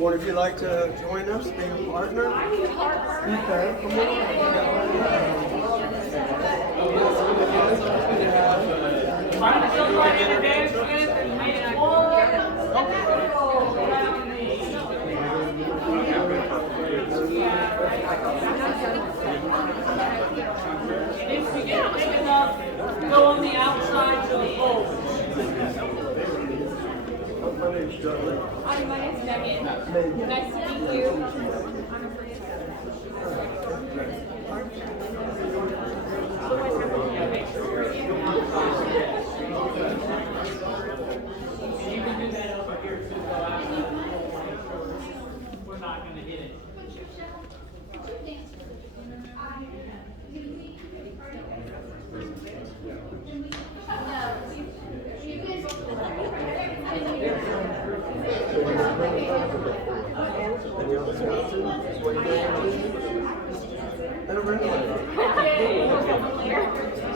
Would if you'd like to join us, be a partner? Okay, come on. Find somebody to dance with and make one circle around me. And if you get big enough, go on the outsides of the poles. My name's Charlie. Hi, my name's Megan. Nice to meet you. You can do that over here too, though. We're not going to hit it.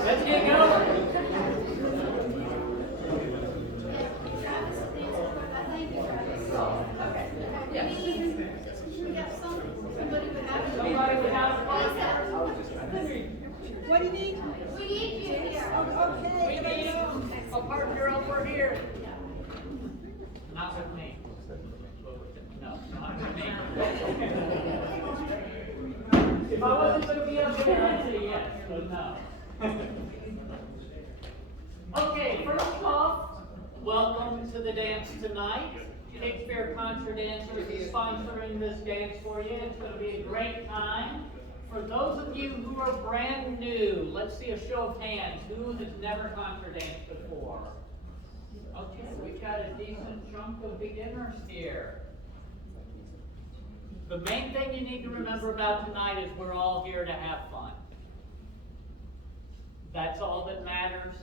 Let's get going. Somebody without a partner. What do you need? We need you here. Okay. We need a partner over here. Not with me. No, not with me. If I wasn't going to be up there, I'd say yes, but no. Okay, first off, welcome to the dance tonight. Shakespeare Contra Dancers is sponsoring this dance for you. It's going to be a great time. For those of you who are brand new, let's see a show of hands. Who has never Contra danced before? Okay, we've got a decent chunk of beginners here. The main thing you need to remember about tonight is we're all here to have fun. That's all that matters.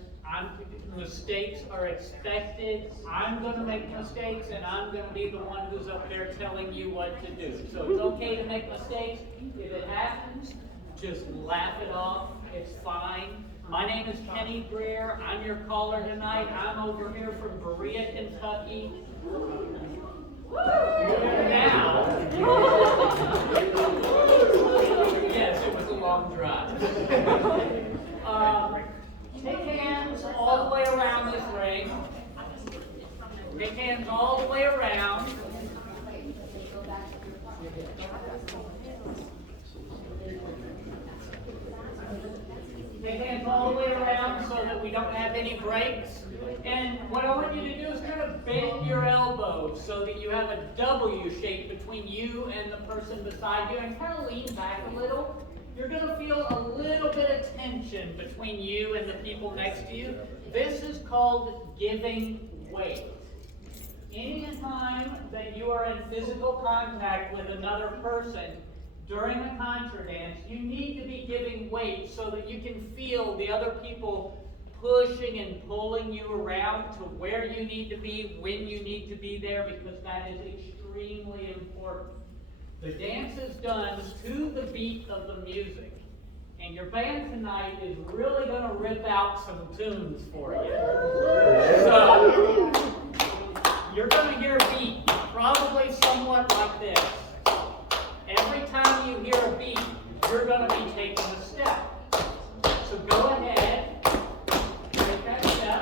Mistakes are expected. I'm going to make mistakes, and I'm going to be the one who's up there telling you what to do. So it's okay to make mistakes. If it happens, just laugh it off. It's fine. My name is Kenny Greer. I'm your caller tonight. I'm over here from Berea, Kentucky. Now, yes, it was a long drive. Take hands all the way around this ring. Take hands all the way around. Take hands all the way around so that we don't have any breaks. And what I want you to do is kind of bend your elbows so that you have a W shape between you and the person beside you, and kind of lean back a little. You're going to feel a little bit of tension between you and the people next to you. This is called giving weight. Any time that you are in physical contact with another person during a contra dance, you need to be giving weight so that you can feel the other people pushing and pulling you around to where you need to be, when you need to be there, because that is extremely important. The dance is done to the beat of the music. And your band tonight is really going to rip out some tunes for you. So, you're going to hear a beat, probably somewhat like this. Every time you hear a beat, you're going to be taking a step. So go ahead, take that step.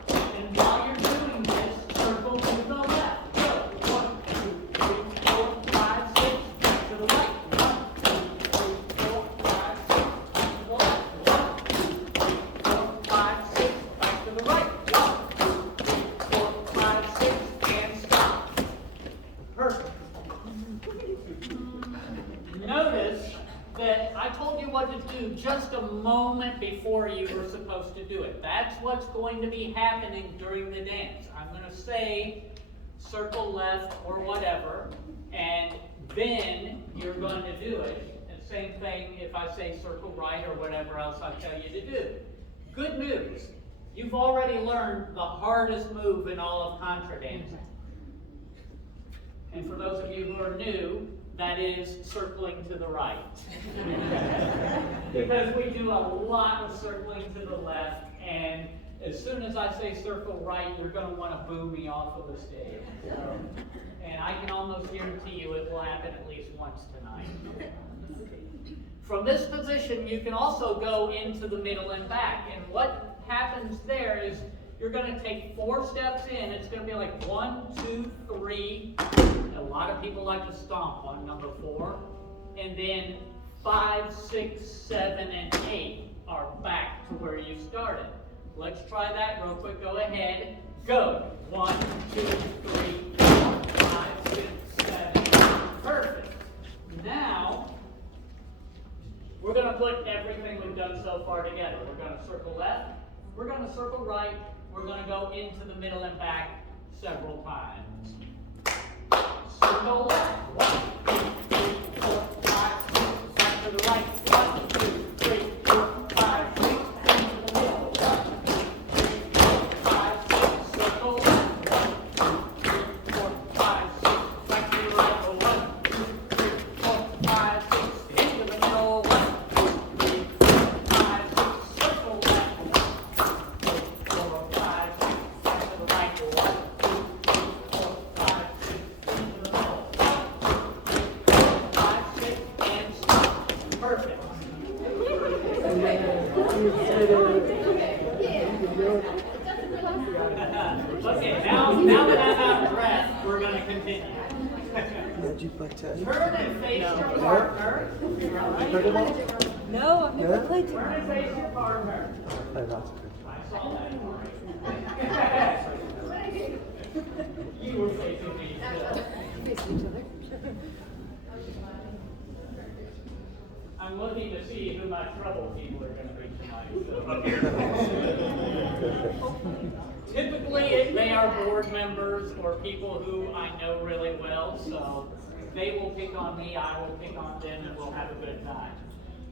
And while you're doing this, circle to the left. Go. 1, 2, 3, 4, 5, 6. Back to the right. 1, 2, 3, 4, 5, 6. Back to the left. 1, 2, 3, 4, 5, 6. Back to the right. 1, 2, 3, 4, 5, 6. And stop. Perfect. Notice that I told you what to do just a moment before you were supposed to do it. That's what's going to be happening during the dance. I'm going to say circle left or whatever, and then you're going to do it. And same thing if I say circle right or whatever else I tell you to do. Good news. You've already learned the hardest move in all of contra dancing. And for those of you who are new, that is circling to the right. Because we do a lot of circling to the left, and as soon as I say circle right, you're going to want to boo me off of the stage. So, and I can almost guarantee you it will happen at least once tonight. From this position, you can also go into the middle and back. And what happens there is you're going to take 4 steps in. It's going to be like 1, 2, 3. A lot of people like to stomp on number 4. And then 5, 6, 7, and 8 are back to where you started. Let's try that real quick. Go ahead. Go. 1, 2, 3, 4, 5, 6, 7. Perfect. Now, we're going to put everything we've done so far together. We're going to circle left. We're going to circle right. We're going to go into the middle and back several times. Circle left. 1, 2, 3, 4, 5, 6. Back to the right. 1, 2, 3, 4, 5, 6. Into the middle. 1, 2, 3, 4, 5, 6. Circle left. 1, 2, 3, 4, 5, 6. Back to the right. 1, 2, 3, 4, 5, 6. Into the middle. 1, 2, 3, 4, 5, 6. Circle left. 1, 2, 3, 4, 5, 6. Back to the right. 1, 2, 3, 4, 5, 6. Into the middle. 1, 2, 3, 4, 5, 6. And stop. Perfect. Okay, now that I'm out of breath, we're going to continue. Did you play tag? Turn and face your partner. No, I've never played Turn and face your partner. Play lots of I saw that. You were facing me still. I'm looking to see who my trouble people are going to be tonight. Typically, they are board members or people who I know really well, so they will pick on me, I will pick on them, and we'll have a good time.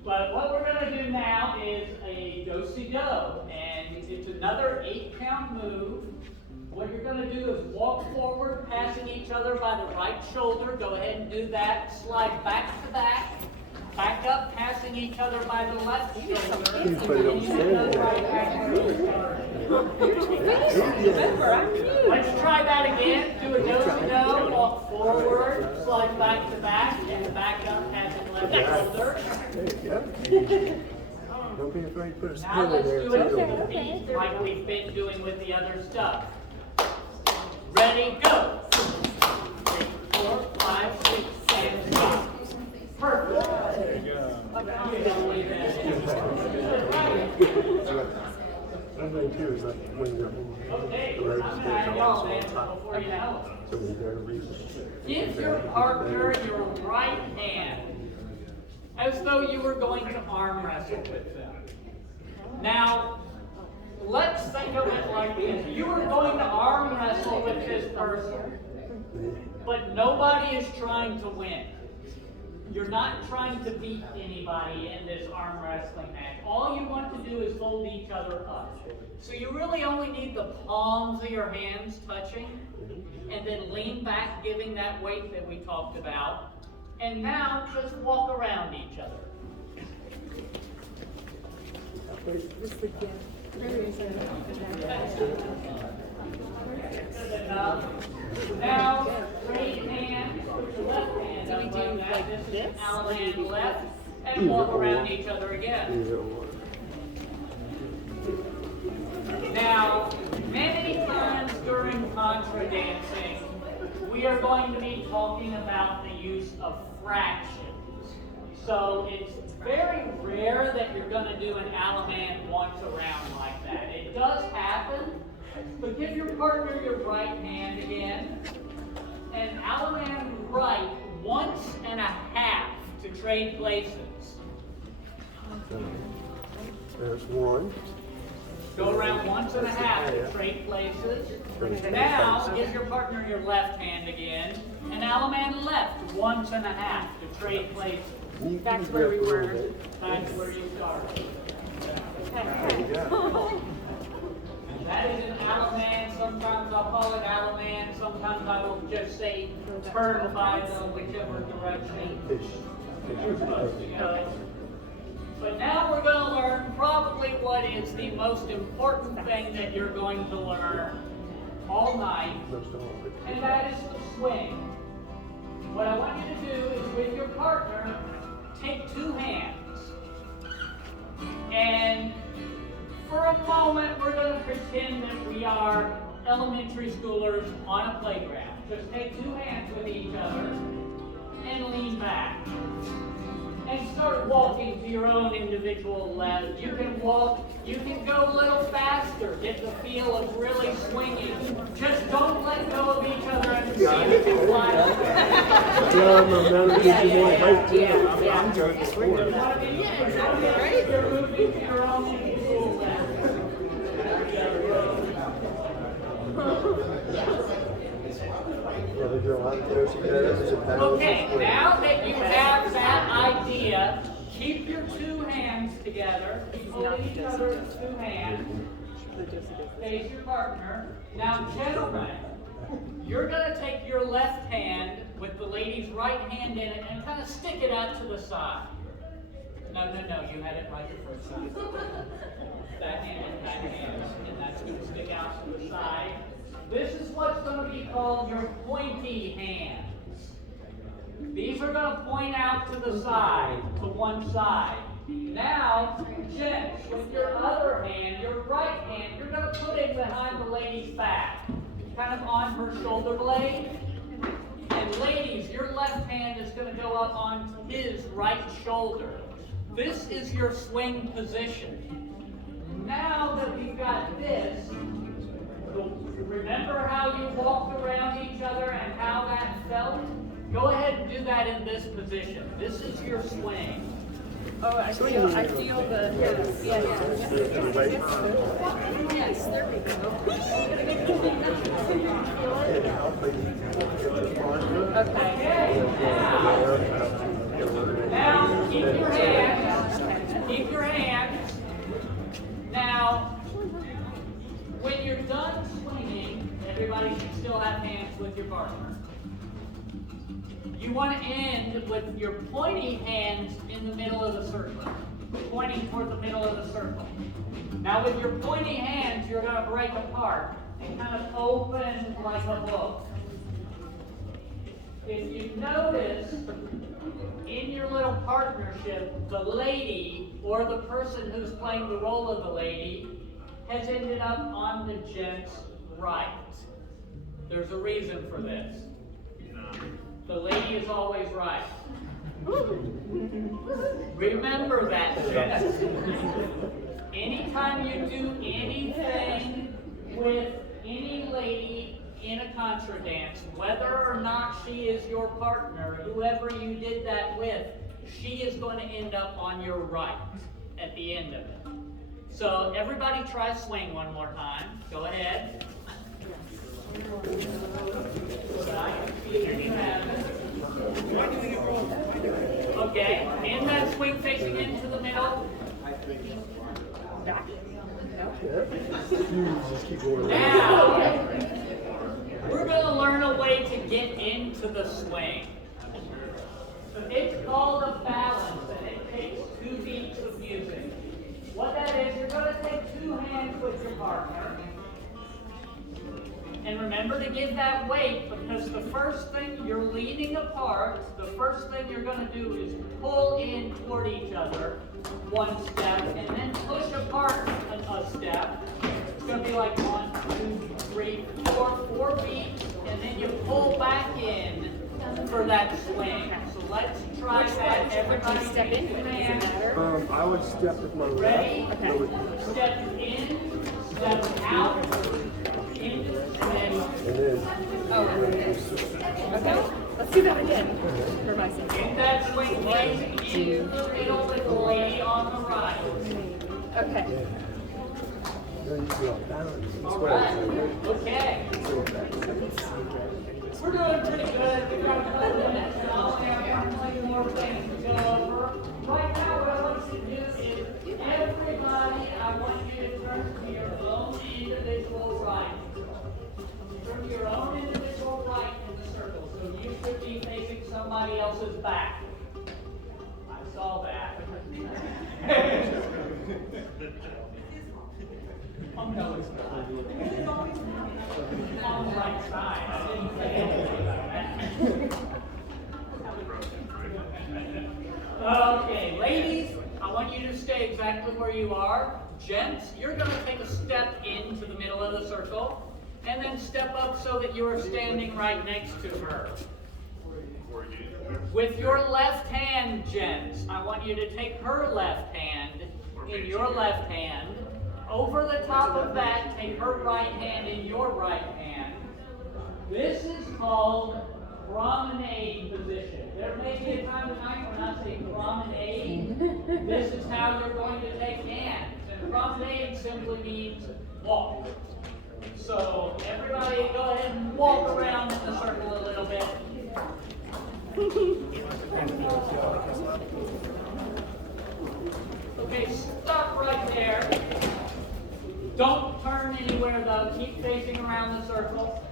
But what we're going to do now is a do-si-do, and it's another 8-count move. What you're going to do is walk forward, passing each other by the right shoulder. Go ahead and do that. Slide back to back. Back up, passing each other by the left shoulder. And you go right back where you started. Let's try that again. Do a do-si-do. Walk forward, slide back to back, and back up, passing left shoulder. Don't be afraid to put a Now spin in let's there. do it to the beat, like we've been doing with the other stuff. Ready, go. 3, 4, 5, 6, 7, stop. Perfect. I'm going to do is like when you're Okay, I'm going to have y'all dance before you know so we're there to read. it. Give your partner your right hand as though you were going to arm wrestle with them. Now, let's think of it like this. You are going to arm wrestle with this person, but nobody is trying to win. You're not trying to beat anybody in this arm wrestling match. All you want to do is hold each other up. So you really only need the palms of your hands touching, and then lean back, giving that weight that we talked about. And now just walk around each other. Good enough. Now, raise your hand, put your left hand up like that. This is Alan left, and walk around each other again. Now, many times during Contra dancing, we are going to be talking about the use of fractions. So it's very rare that you're going to do an Alaman once around like that. It does happen, but give your partner your right hand again. And Alaman right once and a half to trade places. There's one. Go around once and a half to trade places. Now, give your partner your left hand again. And Alaman left once and a half to trade places. Back to where we were. Back to where you started. There you go. That is an Alaman. Sometimes I'll call it Alaman. Sometimes sometimes I will just say turn by whichever direction you're supposed to go. But now we're going to learn probably what is the most important thing that you're going to learn all night, and that is the swing. What I want you to do is with your partner, take two hands. And for a moment, we're going to pretend that we are elementary schoolers on a playground. Just take two hands with each other and lean back. And start walking to your own individual left. You can walk, you can go a little faster, get the feel of really swinging. Just don't let go of each other and see if you fly. I'm joking. You're moving to your own individual left. Okay, now that you have that idea, keep your two hands together. Keep holding each other's two hands. Face your partner. Now, gentlemen, you're going to take your left hand with the lady's right hand in it and kind of stick it out to the side. No, you had it right the first time. That hand, and that's going to stick out to the side. This is what's going to be called your pointy hands. These are going to point out to the side, to one side. Now, gents, with your other hand, your right hand, you're going to put it behind the lady's back, kind of on her shoulder blade. And ladies, your left hand is going to go up on his right shoulder. This is your swing position. Now that we've got this, remember how you walked around each other and how that felt? Go ahead and do that in this position. This is your swing. Oh, I feel the, yes, there we go. Okay. Now, keep your hands. Now, when you're done swinging, everybody should still have hands with your partner. You want to end with your pointy hands in the middle of the circle, pointing toward the middle of the circle. Now with your pointy hands, you're going to break apart and kind of open like a book. If you notice, in your little partnership, the lady or the person who's playing the role of the lady has ended up on the gent's right. There's a reason for this. The lady is always right. Remember that, gents. Anytime you do anything with any lady in a Contra dance, whether or not she is your partner, whoever you did that with, she is going to end up on your right at the end of it. So everybody try swing one more time. Go ahead. Okay, in that swing facing into the middle. Now, we're going to learn a way to get into the swing. It's called a balance, and it takes 2 beats of music. What that is, you're going to take 2 hands with your partner. And remember to give that weight, because the first thing you're leaning apart, the first thing you're going to do is pull in toward each other 1 step, and then push apart a step. It's going to be like 1, 2, 3, 4 beats, and then you pull back in for that swing. So let's try that. Everybody Step in. command. I would step with my Ready? left. Okay. Step in, step out, into the swing. And then, Oh, okay. Let's do that again for myself. Get that swing facing into the middle with the lady on the right. Okay. then you feel balance. That's All what I'm right. saying. Okay. We're doing pretty good. We've got a couple minutes, and I'll have plenty more things to go over. Right now, what I want you to do is, everybody, I want you to turn to your own individual right. Turn to your own individual right. back. I saw that. Oh, no, it's not. On the right side. I didn't say anything about that. Okay, ladies, I want you to stay exactly where you are. Gents, you're going to take a step into the middle of the circle, and then step up so that you are standing right next to her. With your left hand, gents, I want you to take her left hand in your left hand. Over the top of that, take her right hand in your right hand. This is called promenade position. There may be a time tonight when I say promenade. This is how you're going to take hands. And promenade simply means walk. So everybody go ahead and walk around in the circle a little bit. Okay, stop right there. Don't turn anywhere though. Keep facing around the circle.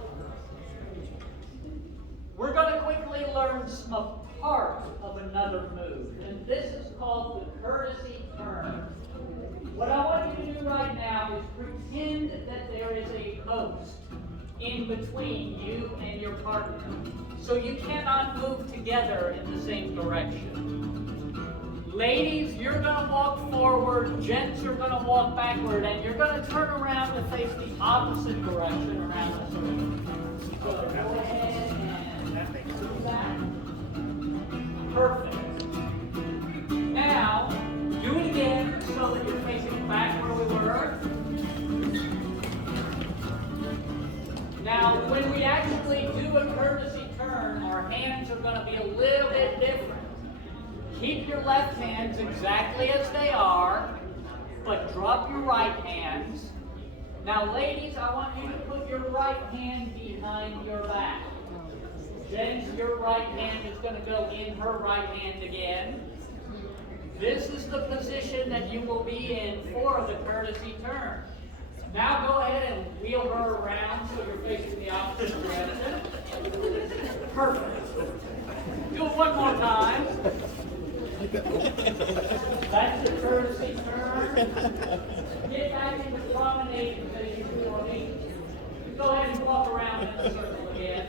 We're going to quickly learn a part of another move, and this is called the courtesy turn. What I want you to do right now is pretend that there is a post in between you and your partner, so you cannot move together in the same direction. Ladies, you're going to walk forward, gents are going to walk backward, and you're going to turn around to face the opposite direction around the circle. So go ahead and do that. Perfect. Now, do it again so that you're facing back where we were. Now, when we actually do a courtesy turn, our hands are going to be a little bit different. Keep your left hands exactly as they are, but drop your right hands. Now, ladies, I want you to put your right hand behind your back. Gents, your right hand is going to go in her right hand again. This is the position that you will be in for the courtesy turn. Now go ahead and wheel her around so you're facing the opposite direction. Perfect. Do it one more time. That's the courtesy turn. Get back in the promenade position for me. Go ahead and walk around in the circle again.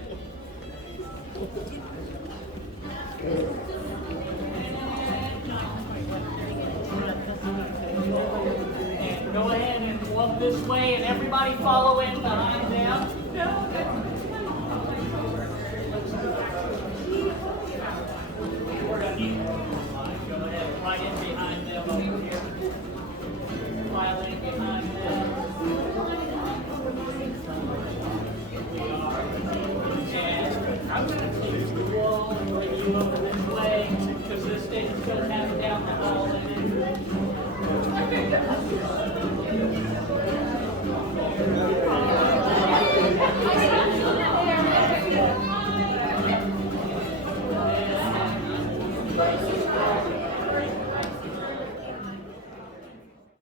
And go ahead and walk this way, and everybody follow in behind them. We're going to need more line. Go ahead, fly in behind them over here. File in behind them. We are. And I'm going to take the wall and bring you over this way, because this thing's going to have down the hall in it.